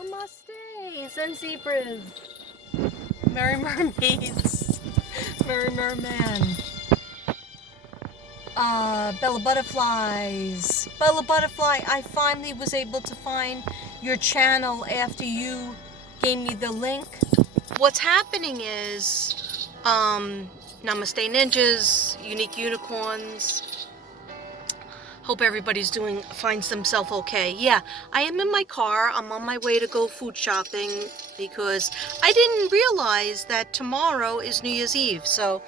Namaste and zebras, merry mermaids, merry merman, Bella Butterflies. Bella Butterfly, I finally was able to find your channel after you gave me the link. What's happening is, Namaste Ninjas, Unique Unicorns. Hope everybody's finds themselves okay. Yeah, I am in my car. I'm on my way to go food shopping because I didn't realize that tomorrow is New Year's Eve. So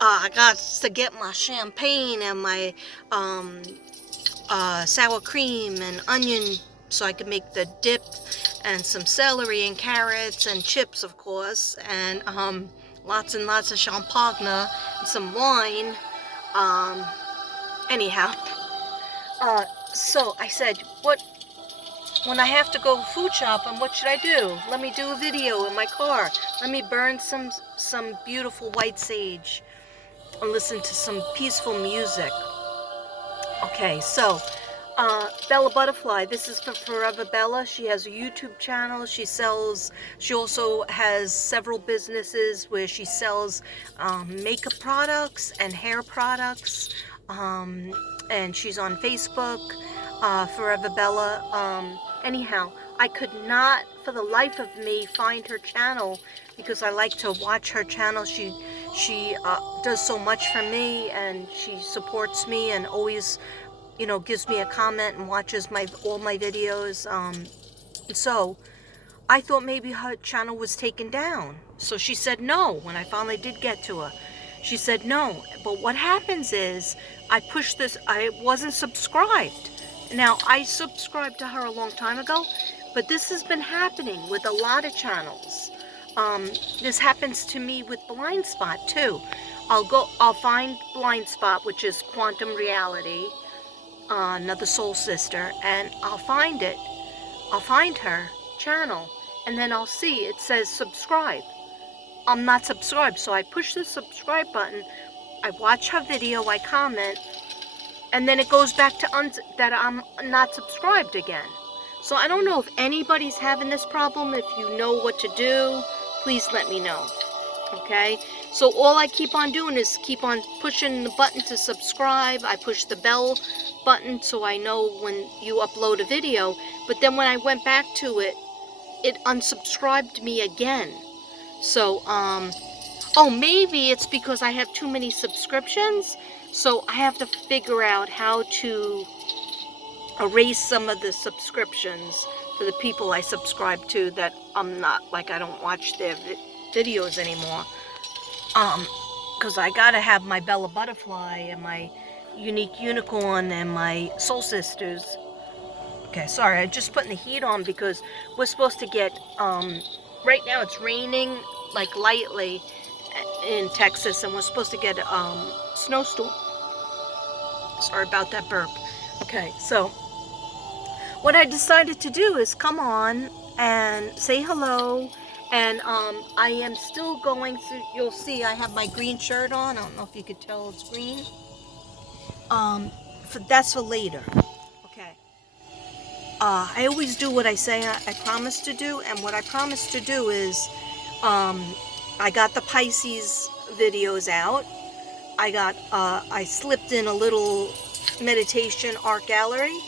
I got to get my champagne and my sour cream and onion so I could make the dip, and some celery and carrots and chips, of course, and lots and lots of champagne and some wine. Anyhow. So I said, when I have to go food shopping, what should I do? Let me do a video in my car. Let me burn some beautiful white sage and listen to some peaceful music. Okay, so Bella Butterfly, this is for Forever Bella. She has a YouTube channel. She also has several businesses where she sells makeup products and hair products. And she's on Facebook, Forever Bella. Anyhow, I could not for the life of me find her channel because I like to watch her channel. She does so much for me, and she supports me and always, gives me a comment and watches all my videos. So I thought maybe her channel was taken down. So she said no when I finally did get to her. She said no. But what happens is I wasn't subscribed. Now, I subscribed to her a long time ago, but this has been happening with a lot of channels. This happens to me with Blind Spot too. I'll find Blind Spot, which is Quantum Reality, another soul sister, and I'll find her channel, and then I'll see it says subscribe. I'm not subscribed, so I push the subscribe button, I watch her video, I comment, and then it goes back to that I'm not subscribed again. So I don't know if anybody's having this problem. If you know what to do, please let me know. Okay, so all I keep on doing is keep on pushing the button to subscribe. I push the bell button so I know when you upload a video, but then when I went back to it, it unsubscribed me again. So oh, maybe it's because I have too many subscriptions, so I have to figure out how to erase some of the subscriptions for the people I subscribe to that I don't watch their videos anymore. Because I gotta have my Bella Butterfly and my Unique Unicorn and my Soul Sisters. Okay, sorry, I'm just putting the heat on because we're supposed to get, right now it's raining, like lightly in Texas, and we're supposed to get snowstorm. Sorry about that burp. Okay, so what I decided to do is come on and say hello. And I am still going through, you'll see I have my green shirt on. I don't know if you could tell it's green. That's for later. Okay. I always do what I say I promise to do. And what I promise to do is, I got the Pisces videos out. I slipped in a little meditation art gallery.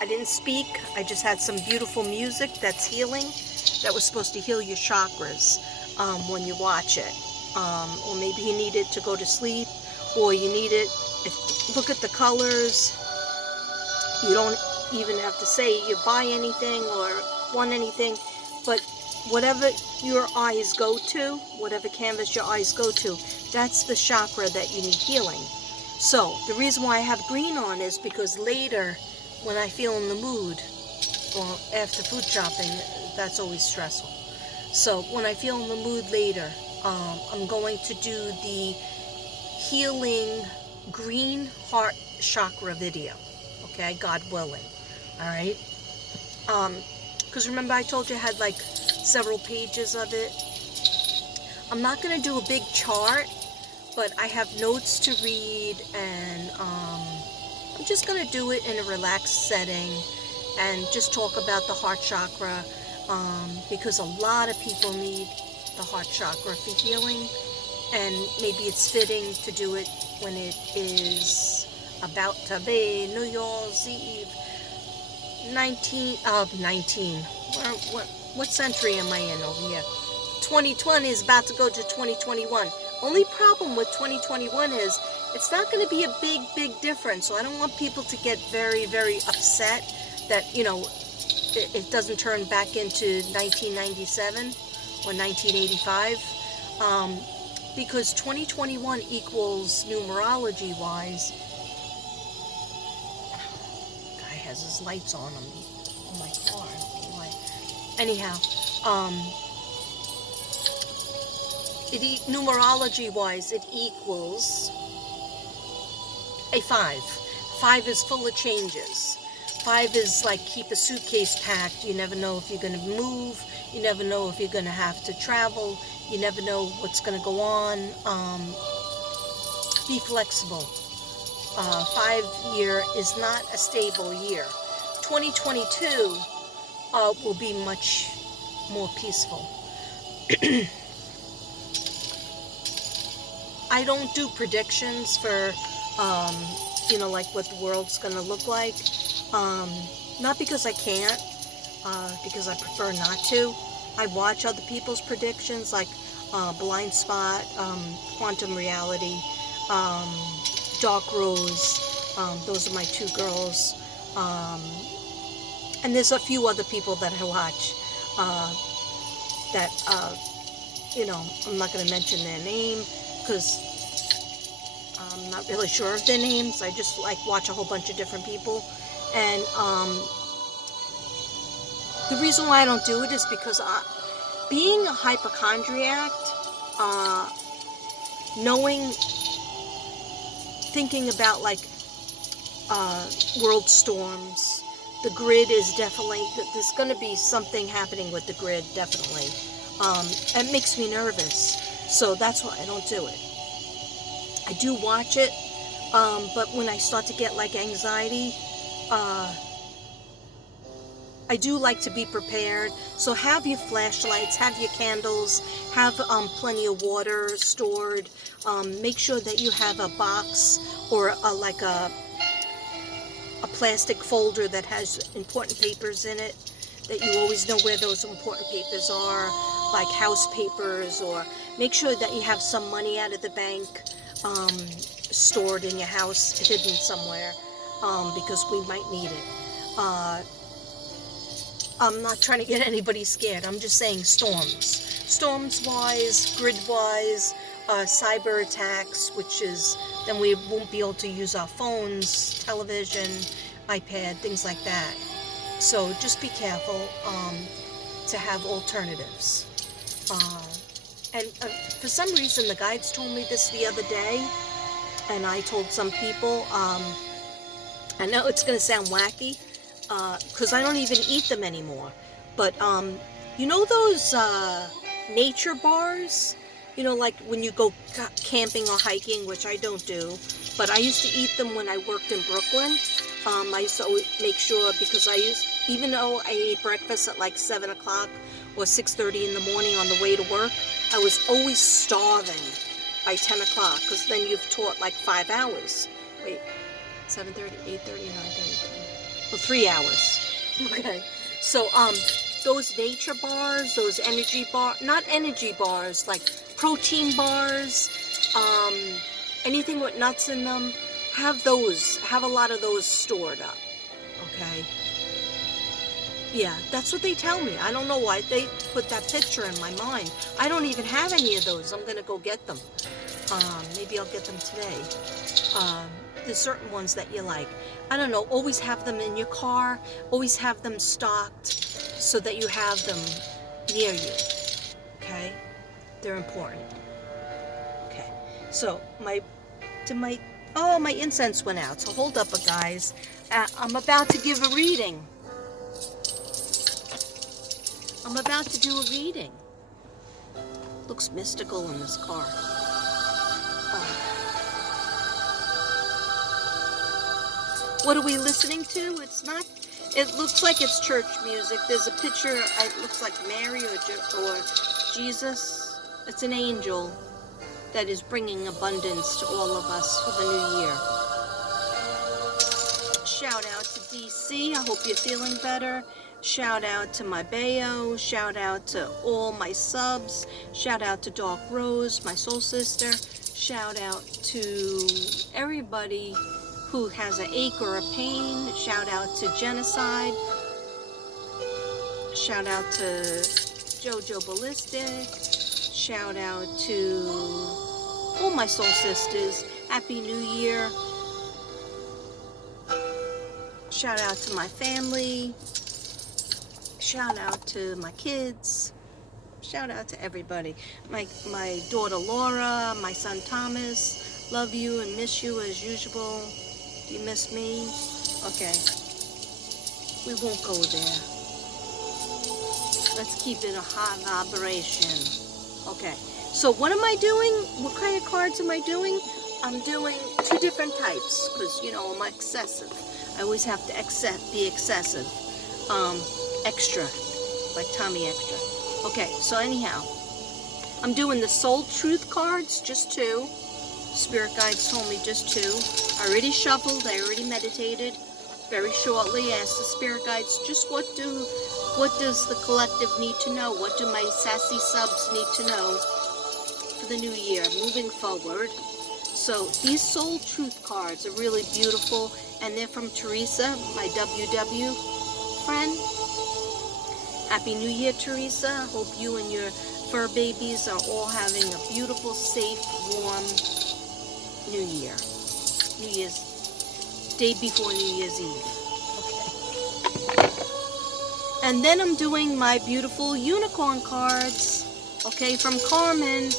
I didn't speak. I just had some beautiful music that's healing. That was supposed to heal your chakras when you watch it. Or maybe you need it to go to sleep, or you need it, look at the colors. You don't even have to say you buy anything or want anything, but whatever your eyes go to, whatever canvas your eyes go to, that's the chakra that you need healing. So the reason why I have green on is because later, when I feel in the mood, or after food shopping, that's always stressful. So when I feel in the mood later, I'm going to do the healing green heart chakra video. Okay, God willing. All right. Because remember I told you I had like several pages of it. I'm not going to do a big chart, but I have notes to read, and I'm just going to do it in a relaxed setting and just talk about the heart chakra, because a lot of people need the heart chakra for healing, and maybe it's fitting to do it when it is about to be New Year's Eve 19. What century am I in over here? 2020 is about to go to 2021. Only problem with 2021 is it's not going to be a big difference. So I don't want people to get very upset that, it doesn't turn back into 1997 or 1985. Because 2021 equals, numerology wise, guy has his lights on my car. Anyhow, numerology wise, it equals a 5. 5 is full of changes. 5 is like keep a suitcase packed. You never know if you're going to move. You never know if you're going to have to travel. You never know what's going to go on. Be flexible. 5-year is not a stable year. 2022 will be much more peaceful. I don't do predictions for, like what the world's going to look like. Not because I can't, because I prefer not to. I watch other people's predictions, like Blind Spot, Quantum Reality, Dark Rose. Those are my 2 girls. And there's a few other people that I watch that, I'm not going to mention their name because I'm not really sure of their names. I just watch a whole bunch of different people. And the reason why I don't do it is because being a hypochondriac, thinking about world storms, the grid is definitely, there's going to be something happening with the grid, definitely. It makes me nervous, so that's why I don't do it. I do watch it, but when I start to get anxiety, I do like to be prepared. So have your flashlights, have your candles, have plenty of water stored. Make sure that you have a box or a plastic folder that has important papers in it, that you always know where those important papers are, like house papers, or make sure that you have some money out of the bank stored in your house, hidden somewhere, because we might need it. I'm not trying to get anybody scared. I'm just saying storms. Storms-wise, grid-wise, cyber attacks, which is, then we won't be able to use our phones, television, iPad, things like that. So just be careful to have alternatives. And for some reason, the guides told me this the other day, and I told some people, I know it's going to sound wacky, because I don't even eat them anymore, but those nature bars, like when you go camping or hiking, which I don't do, but I used to eat them when I worked in Brooklyn. I used to always make sure, because even though I ate breakfast at 7 o'clock or 6:30 in the morning on the way to work, I was always starving by 10 o'clock, because then you've taught 5 hours. Wait, 7:30, 8:30, 9:30, 10. Well, 3 hours. Okay. So, those nature bars, those energy not energy bars, like protein bars, anything with nuts in them, have a lot of those stored up. Okay. Yeah, that's what they tell me. I don't know why they put that picture in my mind. I don't even have any of those. I'm gonna go get them. Maybe I'll get them today. There's certain ones that you like. I don't know, always have them in your car, always have them stocked so that you have them near you, okay? They're important. Okay, so my incense went out, so hold up, guys. I'm about to give a reading. I'm about to do a reading. Looks mystical in this car. What are we listening to? It's not It looks like it's church music. There's a picture, it looks like Mary or Jesus. It's an angel that is bringing abundance to all of us for the new year. Shout out to DC. I hope you're feeling better. Shout out to my Bayo. Shout out to all my subs. Shout out to Dark Rose, my soul sister. Shout out to everybody who has an ache or a pain. Shout out to Genocide. Shout out to Jojo Ballistic. Shout out to all my soul sisters. Happy New Year. Shout out to my family. Shout out to my kids. Shout out to everybody. My daughter Laura, my son Thomas. Love you and miss you as usual. Do you miss me? Okay. We won't go there. Let's keep it a high vibration. Okay. So what am I doing? What kind of cards am I doing? I'm doing 2 different types because, you know, I'm excessive. I always have to be excessive. Extra. Like Tommy Extra. Okay, so anyhow. I'm doing the Soul Truth cards, just 2. Spirit guides told me just 2. I already shuffled, I already meditated. Very shortly, asked the spirit guides, just what does the collective need to know? What do my sassy subs need to know for the new year, moving forward? So these Soul Truth cards are really beautiful, and they're from Teresa, my WW friend. Happy New Year, Teresa. Hope you and your fur babies are all having a beautiful, safe, warm New Year. New Year's day before New Year's Eve. Okay. And then I'm doing my beautiful unicorn cards, okay, from Carmen.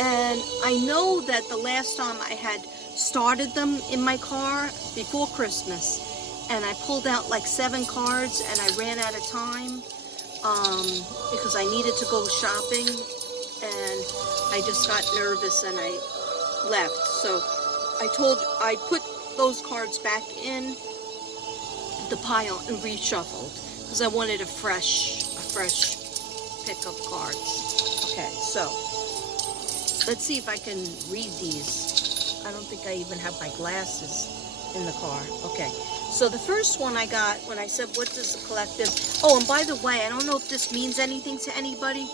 And I know that the last time I had started them in my car before Christmas, and I pulled out like 7 cards and I ran out of time because I needed to go shopping, and I just got nervous and I left. So I put those cards back in the pile and reshuffled because I wanted a fresh pick of cards. Okay, so let's see if I can read these. I don't think I even have my glasses in the car. Okay, so the first one I got when I said, what does the collective... Oh, and by the way, I don't know if this means anything to anybody,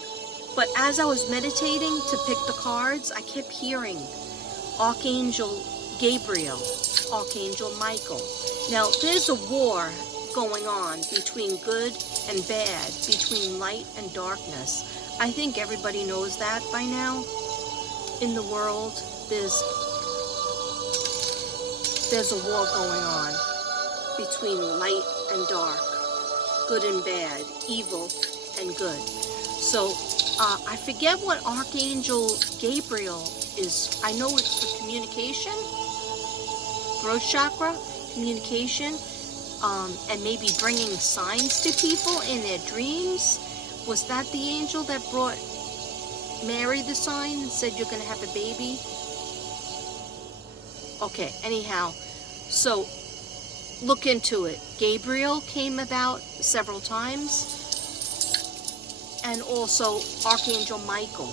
but as I was meditating to pick the cards, I kept hearing Archangel Gabriel, Archangel Michael. Now, there's a war going on between good and bad, between light and darkness. I think everybody knows that by now. In the world, there's a war going on between light and dark, good and bad, evil and good. So I forget what Archangel Gabriel is. I know it's for communication, throat chakra, communication, and maybe bringing signs to people in their dreams. Was that the angel that brought Mary the sign and said you're going to have a baby? Okay, anyhow, so look into it. Gabriel came about several times, and also Archangel Michael.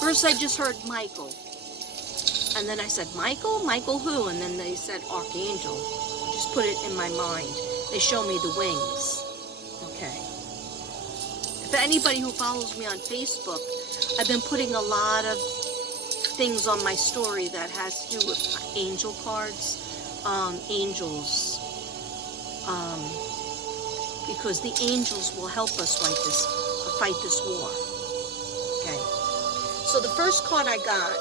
First I just heard Michael, and then I said, Michael? Michael who? And then they said Archangel. Just put it in my mind. They show me the wings. Okay. For anybody who follows me on Facebook, I've been putting a lot of things on my story that has to do with angel cards, angels, because the angels will help us fight this war. Okay. So the first card I got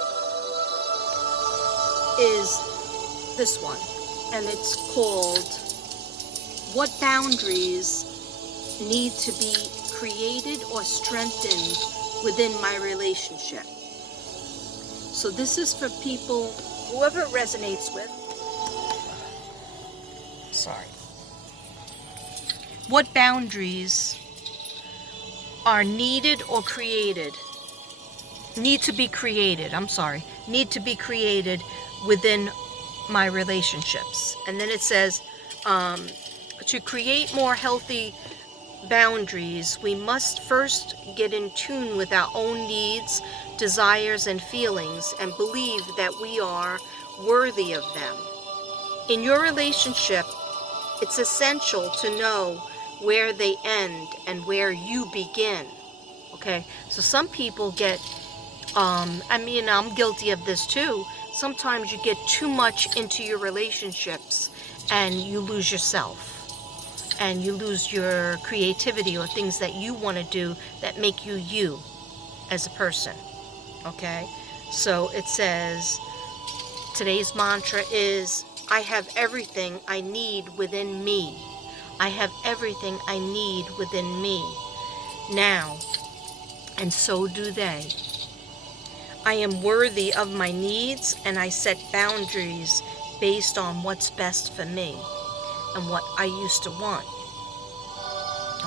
is this one, and it's called What Boundaries Need to Be Created or Strengthened Within My Relationship. So this is for people, whoever it resonates with. Sorry. What boundaries are needed or created? Need to be created within my relationships. And then it says, to create more healthy boundaries, we must first get in tune with our own needs, desires, and feelings, and believe that we are worthy of them. In your relationship, it's essential to know where they end and where you begin. Okay, so some people get, I'm guilty of this too. Sometimes you get too much into your relationships and you lose yourself. And you lose your creativity or things that you want to do that make you you as a person. Okay? So it says, today's mantra is, I have everything I need within me. I have everything I need within me now, and so do they. I am worthy of my needs, and I set boundaries based on what's best for me and what I used to want.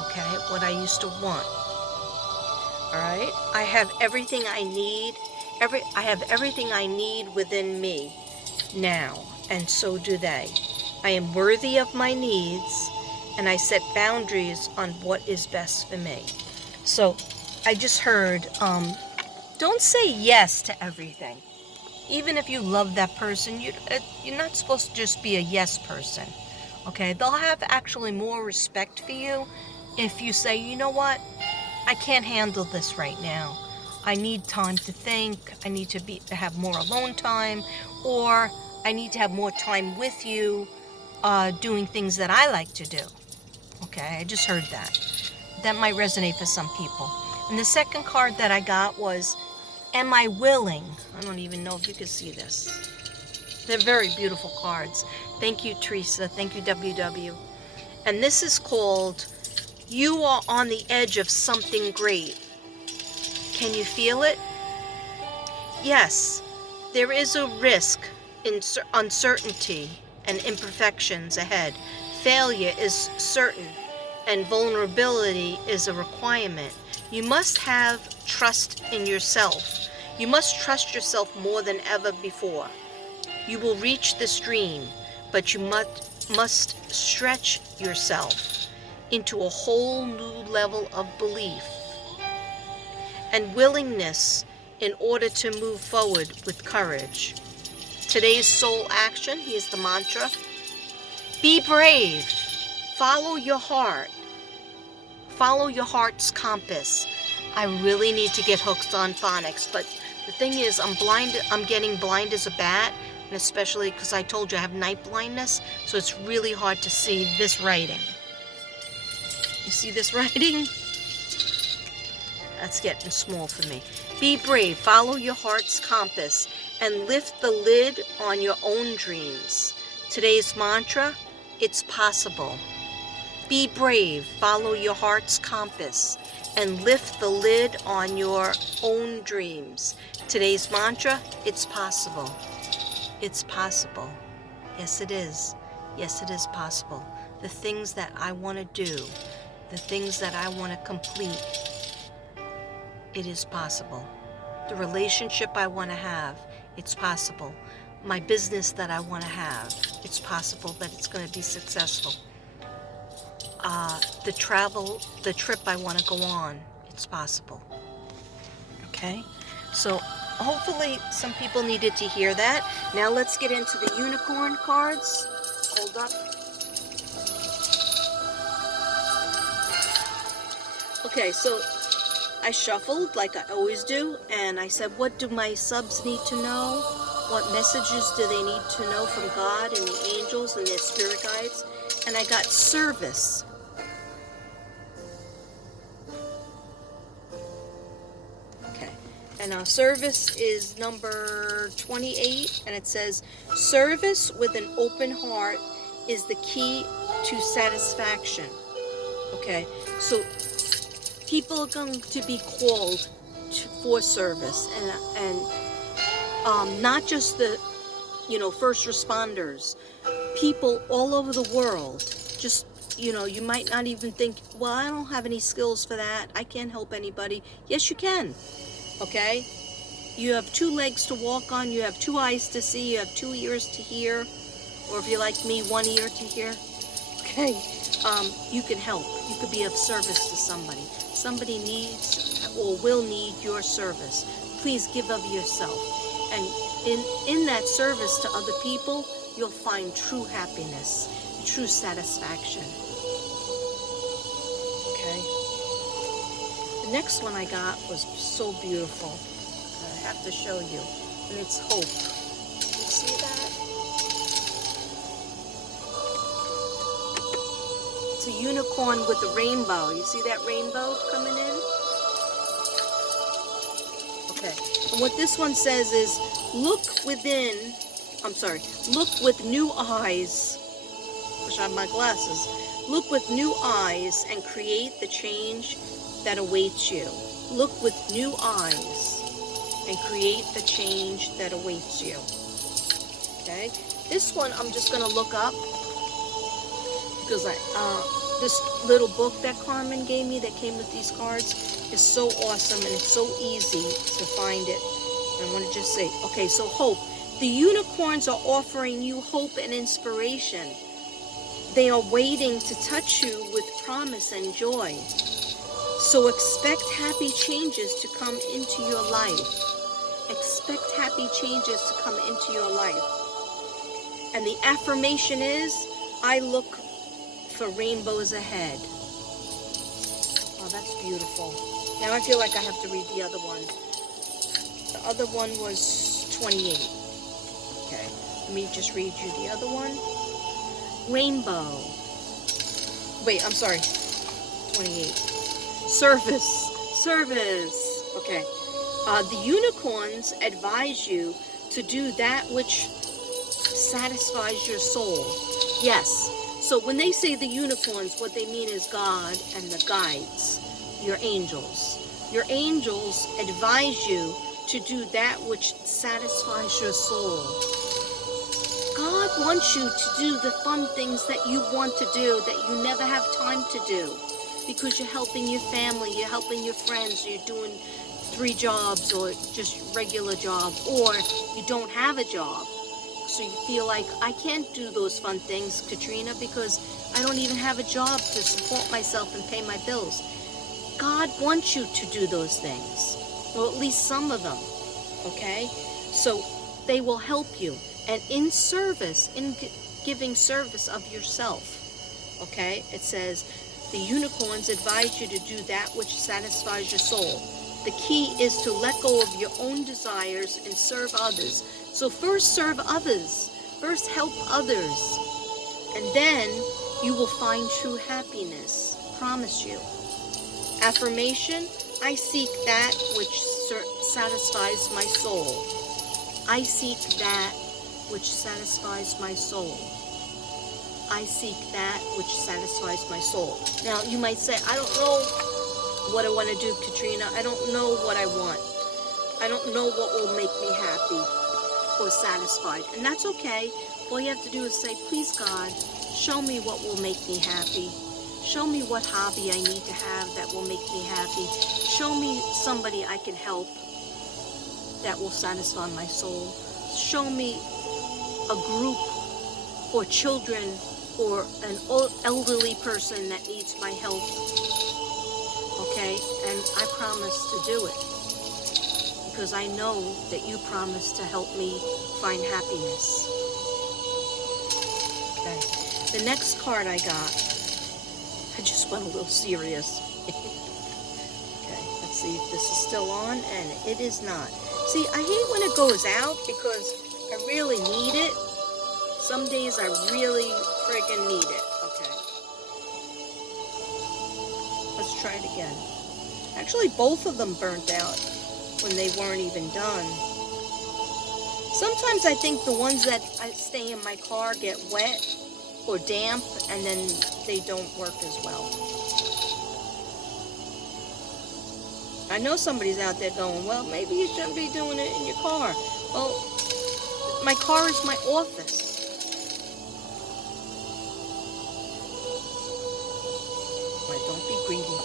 Okay, what I used to want. All right, I have everything I need. I have everything I need within me now, and so do they. I am worthy of my needs, and I set boundaries on what is best for me. So, I just heard, don't say yes to everything. Even if you love that person, you're not supposed to just be a yes person. Okay, they'll have actually more respect for you if you say, you know what, I can't handle this right now. I need time to think. I need to have more alone time, or I need to have more time with you, doing things that I like to do. Okay, I just heard that. That might resonate for some people. And the second card that I got was, am I willing? I don't even know if you can see this. They're very beautiful cards. Thank you, Teresa. Thank you, WW. And this is called, you are on the edge of something great. Can you feel it? Yes, there is a risk in uncertainty and imperfections ahead. Failure is certain, and vulnerability is a requirement. You must have trust in yourself. You must trust yourself more than ever before. You will reach this dream, but you must stretch yourself into a whole new level of belief and willingness in order to move forward with courage. Today's soul action, here's the mantra: be brave. Follow your heart. Follow your heart's compass. I really need to get hooked on phonics, but the thing is, I'm getting blind as a bat, and especially because I told you I have night blindness, so it's really hard to see this writing. You see this writing? That's getting small for me. Be brave, follow your heart's compass, and lift the lid on your own dreams. Today's mantra, it's possible. Be brave, follow your heart's compass, and lift the lid on your own dreams. Today's mantra, it's possible. It's possible. Yes, it is. Yes, it is possible. The things that I want to do, the things that I want to complete, it is possible. The relationship I want to have, it's possible. My business that I want to have, it's possible that it's going to be successful. The trip I want to go on, it's possible. Okay? So hopefully some people needed to hear that. Now let's get into the unicorn cards. Hold up. Okay, so I shuffled like I always do, and I said, what do my subs need to know? What messages do they need to know from God and the angels and their spirit guides? And I got service. Okay, and our service is number 28, and it says, service with an open heart is the key to satisfaction. Okay, so people are going to be called for service, and not just the first responders, people all over the world. Just you might not even think, well, I don't have any skills for that, I can't help anybody. Yes, you can. Okay, you have 2 legs to walk on, you have 2 eyes to see, you have 2 ears to hear, or if you're like me, 1 ear to hear. Okay, you can help. You could be of service to somebody. Somebody needs or will need your service. Please give of yourself. And in that service to other people, you'll find true happiness, true satisfaction. Okay. The next one I got was so beautiful. I have to show you. And it's hope. You see that? It's a unicorn with a rainbow. You see that rainbow coming in? Okay. And what this one says is, look with new eyes. Wish I had my glasses. Look with new eyes and create the change that awaits you. Look with new eyes and create the change that awaits you. Okay? This one I'm just going to look up because this little book that Carmen gave me that came with these cards is so awesome and it's so easy to find it. And I want to just say, okay, so hope. The unicorns are offering you hope and inspiration. They are waiting to touch you with promise and joy. So expect happy changes to come into your life. Expect happy changes to come into your life. And the affirmation is, I look for rainbows ahead. Oh, that's beautiful. Now I feel like I have to read the other one. The other one was 28. Okay, let me just read you the other one. Rainbow. Wait, I'm sorry. 28. Service. Okay. The unicorns advise you to do that which satisfies your soul. Yes. So when they say the unicorns, what they mean is God and the guides, your angels. Your angels advise you to do that which satisfies your soul. God wants you to do the fun things that you want to do that you never have time to do because you're helping your family, you're helping your friends, you're doing 3 jobs or just regular job, or you don't have a job. So you feel like, I can't do those fun things, Katrina, because I don't even have a job to support myself and pay my bills. God wants you to do those things, or at least some of them, okay? So they will help you. And in service, in giving service of yourself, okay, it says, the unicorns advise you to do that which satisfies your soul. The key is to let go of your own desires and serve others. So first serve others, first help others, and then you will find true happiness. Promise you. Affirmation, I seek that which satisfies my soul. I seek that which satisfies my soul. I seek that which satisfies my soul. Now, you might say, I don't know what I want to do, Katrina. I don't know what I want. I don't know what will make me happy or satisfied. And that's okay. All you have to do is say, please, God, show me what will make me happy. Show me what hobby I need to have that will make me happy. Show me somebody I can help that will satisfy my soul. Show me a group or children or an elderly person that needs my help. Okay? And I promise to do it. Because I know that you promised to help me find happiness. Okay. The next card I got, I just went a little serious. Okay, let's see if this is still on, and it is not. See, I hate when it goes out because I really need it. Some days I really friggin' need it. Okay. Let's try it again. Actually, both of them burnt out when they weren't even done. Sometimes I think the ones that stay in my car get wet or damp and then they don't work as well. I know somebody's out there going, well, maybe you shouldn't be doing it in your car. Well, my car is my office. Right, don't be greedy.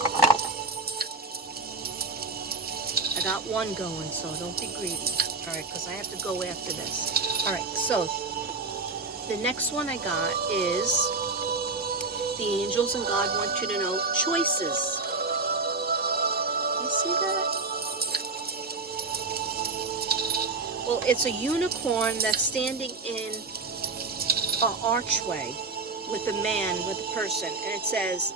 I got one going, so don't be greedy. All right, because I have to go after this. All right, so the next one I got is The angels and God want you to know choices. You see that? Well, it's a unicorn that's standing in an archway with a man, with a person, and it says,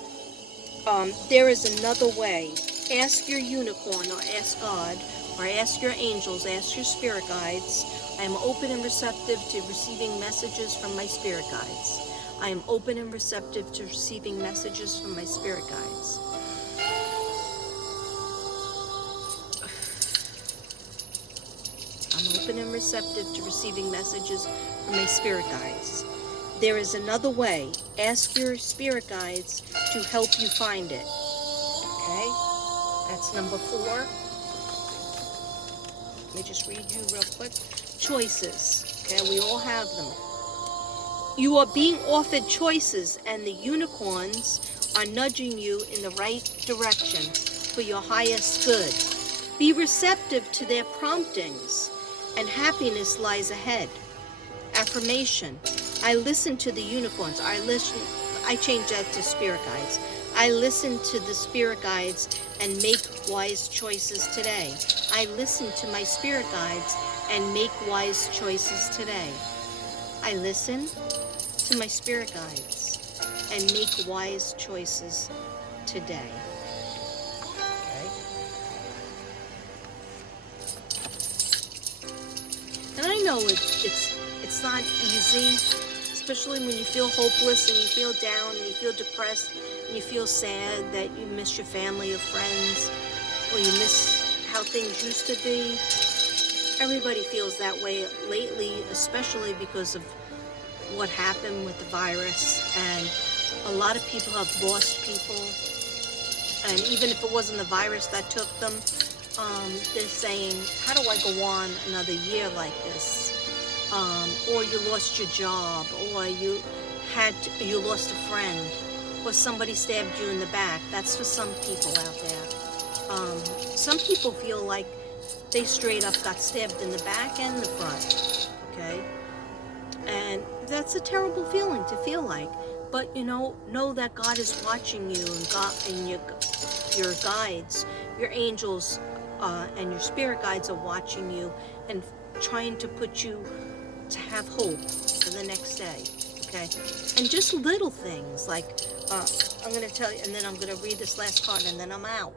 there is another way. Ask your unicorn, or ask God, or ask your angels, ask your spirit guides. I am open and receptive to receiving messages from my spirit guides. I am open and receptive to receiving messages from my spirit guides. I'm open and receptive to receiving messages from my spirit guides. There is another way. Ask your spirit guides to help you find it. Okay? That's number 4. Let me just read you real quick. Choices. Okay, we all have them. You are being offered choices, and the unicorns are nudging you in the right direction for your highest good. Be receptive to their promptings, and happiness lies ahead. Affirmation. I listen to the unicorns. I change that to spirit guides. I listen to the spirit guides and make wise choices today. I listen to my spirit guides and make wise choices today. I listen to my spirit guides and make wise choices today. Okay? And I know it's not easy, especially when you feel hopeless and you feel down and you feel depressed and you feel sad that you miss your family or friends, or you miss how things used to be. Everybody feels that way lately, especially because of what happened with the virus, and a lot of people have lost people, and even if it wasn't the virus that took them, they're saying, how do I go on another year like this? Or you lost your job, or you lost a friend, or somebody stabbed you in the back. That's for some people out there. Some people feel like they straight up got stabbed in the back and the front, okay? And that's a terrible feeling to feel like. But know that God is watching you, and God and your guides, your angels, and your spirit guides are watching you and trying to put you to have hope for the next day, okay? And just little things like, I'm going to tell you, and then I'm going to read this last card, and then I'm out,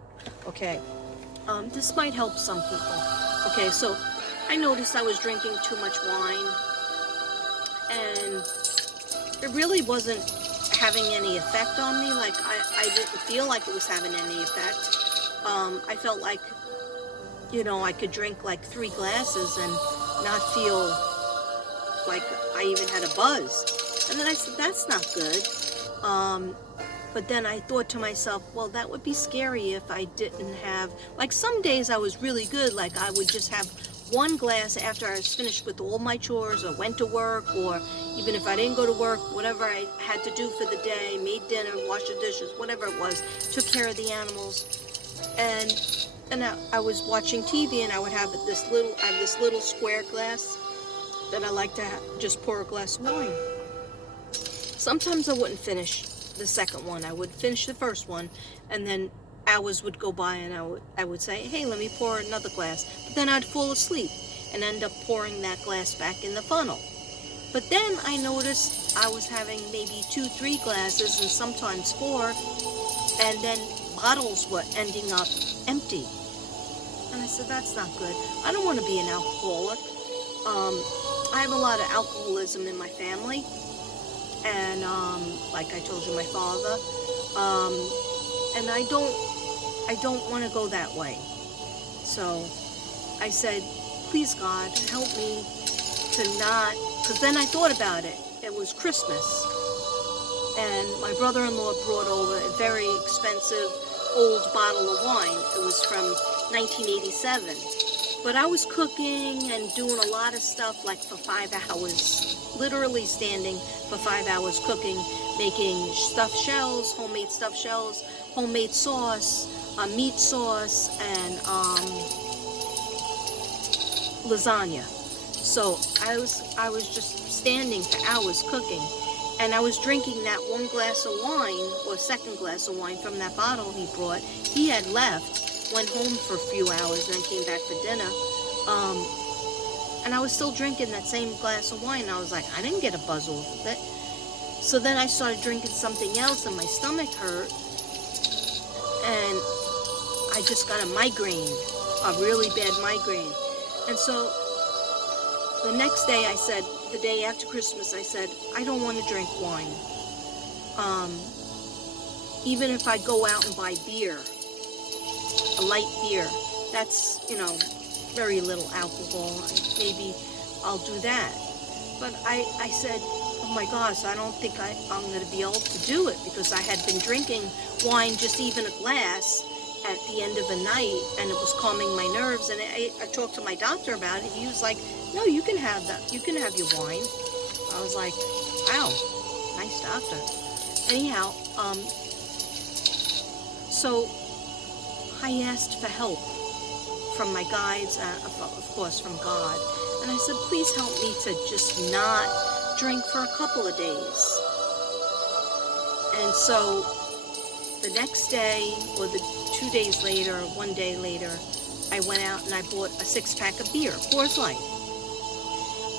okay? This might help some people. Okay, so I noticed I was drinking too much wine, and it really wasn't having any effect on me. Like, I didn't feel like it was having any effect. I felt like, I could drink like 3 glasses and not feel like I even had a buzz. And then I said, that's not good. But then I thought to myself, well, that would be scary if I didn't have, like some days I was really good, like I would just have 1 glass after I was finished with all my chores or went to work, or even if I didn't go to work, whatever I had to do for the day, made dinner, washed the dishes, whatever it was, took care of the animals. And I was watching TV, and I would have this little square glass that I like to just pour a glass of wine. Sometimes I wouldn't finish the second one. I would finish the first one, and then hours would go by, and I would say, hey, let me pour another glass. But then I'd fall asleep and end up pouring that glass back in the funnel. But then I noticed I was having maybe 2, 3 glasses, and sometimes 4, and then bottles were ending up empty. And I said, that's not good. I don't want to be an alcoholic. I have a lot of alcoholism in my family, and like I told you, my father, and I don't want to go that way. So I said, please God, help me to not, because then I thought about it. It was Christmas, and my brother-in-law brought over a very expensive old bottle of wine. It was from 1987. But I was cooking and doing a lot of stuff like for 5 hours, literally standing for 5 hours cooking, making stuffed shells, homemade stuffed shells, homemade sauce, meat sauce, and lasagna. So I was just standing for hours cooking, And I was drinking that one glass of wine, or second glass of wine from that bottle he brought. He had left, went home for a few hours, and then came back for dinner. And I was still drinking that same glass of wine. I was like, I didn't get a buzz off of it. So then I started drinking something else, and my stomach hurt, and I just got a migraine, a really bad migraine. And so the next day I said, the day after Christmas, I said, I don't want to drink wine. Even if I go out and buy beer, a light beer, that's, very little alcohol, maybe I'll do that. But I said, oh my gosh, I don't think I'm going to be able to do it, because I had been drinking wine, just even a glass, at the end of the night, and it was calming my nerves. And I talked to my doctor about it. He was like, no, you can have that. You can have your wine. I was like, wow, nice doctor. Anyhow, so I asked for help from my guides, of course from God. And I said, please help me to just not drink for a couple of days. And so the next day, or the 2 days later, 1 day later, I went out and I bought a 6-pack of beer, Coors Light.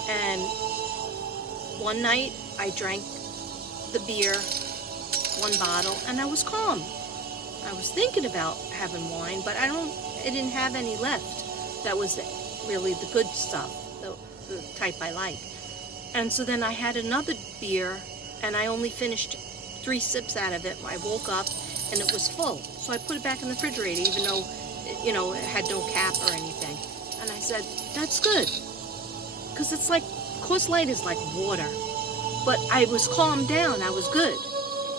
And one night I drank the beer, one bottle, and I was calm. I was thinking about having wine, but I didn't have any left. That was really the good stuff, the type I like. And so then I had another beer, and I only finished 3 sips out of it. I woke up and it was full. So I put it back in the refrigerator, even though, it had no cap or anything. And I said, that's good. Because it's like, Coors Light is like water. But I was calmed down, I was good.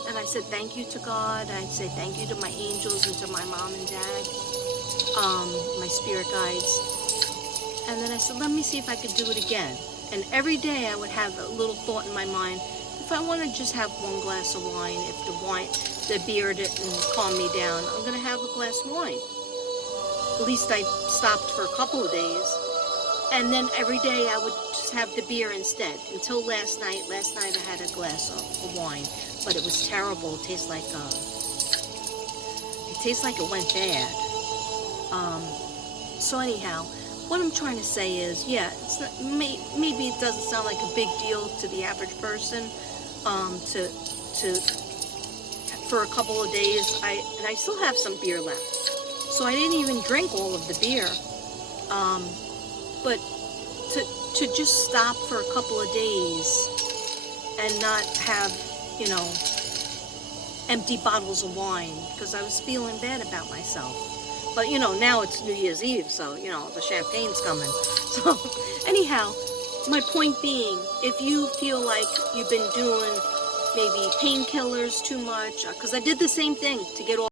And I said thank you to God. I said thank you to my angels and to my mom and dad, my spirit guides. And then I said, let me see if I could do it again. And every day I would have a little thought in my mind, if I want to just have one glass of wine, if the beer didn't calm me down, I'm going to have a glass of wine. At least I stopped for a couple of days. And then every day I would just have the beer instead. Until last night. Last night I had a glass of wine. But it was terrible. It tastes like it went bad. So anyhow, what I'm trying to say is, yeah, it's not, maybe it doesn't sound like a big deal to the average person, for a couple of days, and I still have some beer left. So I didn't even drink all of the beer. But to just stop for a couple of days and not have, empty bottles of wine, because I was feeling bad about myself. But, now it's New Year's Eve, so, the champagne's coming. So, anyhow, my point being, if you feel like you've been doing maybe painkillers too much, because I did the same thing to get off